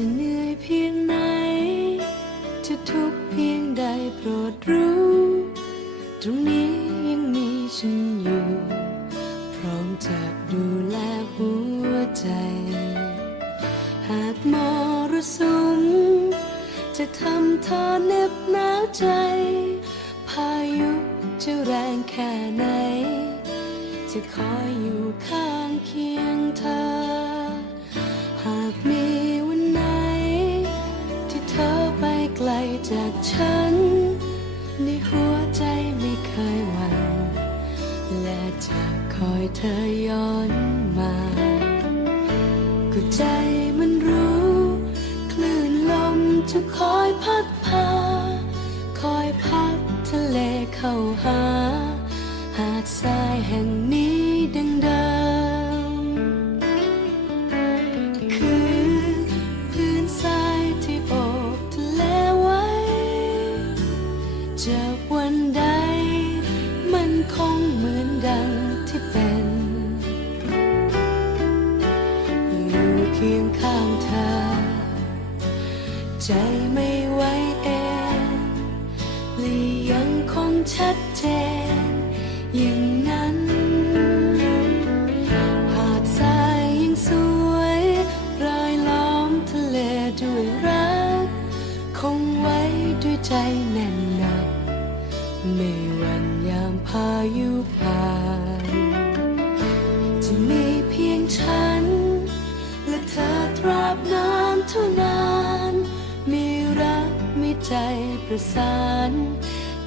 จะเหนื่อยเพียงไหน จะทุกข์เพียงใดโปรดรู้ ตรงนี้ยังมีฉันอยู่ พร้อมจะดูแลหัวใจ หากมรสุม จะทำเธอเน็บหนาวใจ พายุจะแรงแค่ไหน จะคอยอยู่ข้างเคียงเธอ ฉัน ในหัวใจไม่เคยหวั่นและจะคอยเธอย้อนมาก็ใจมันรู้ คลื่นลมจะคอยพัดพา คอยพัดทะเลเข้าหา หาดทรายแห่งนี้ จากวันใด มันคงเหมือนดังที่เป็น อยู่เคียงข้างเธอ ใจไม่ไหวเองและยังคงชัดเจนยัง ประสาน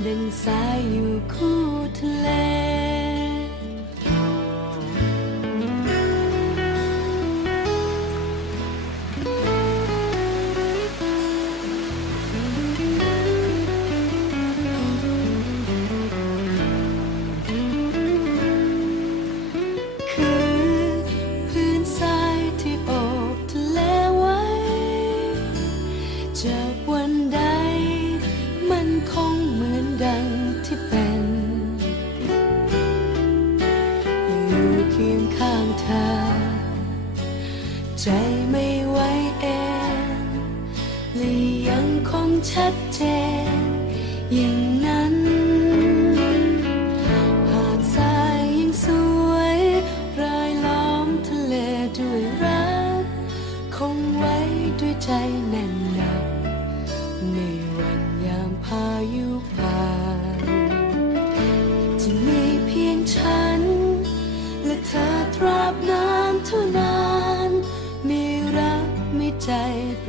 ดังสายอยู่คู่ทะเลคือพื้นทรายที่อบทะเลไว้จากวัน เธอ ใจไม่ไหวเองและยังคงชัดเจนอย่างนั้น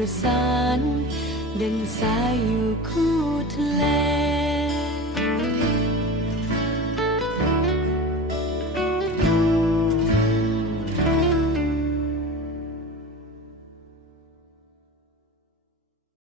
ประสาน ดังสายอยู่คู่ทะเล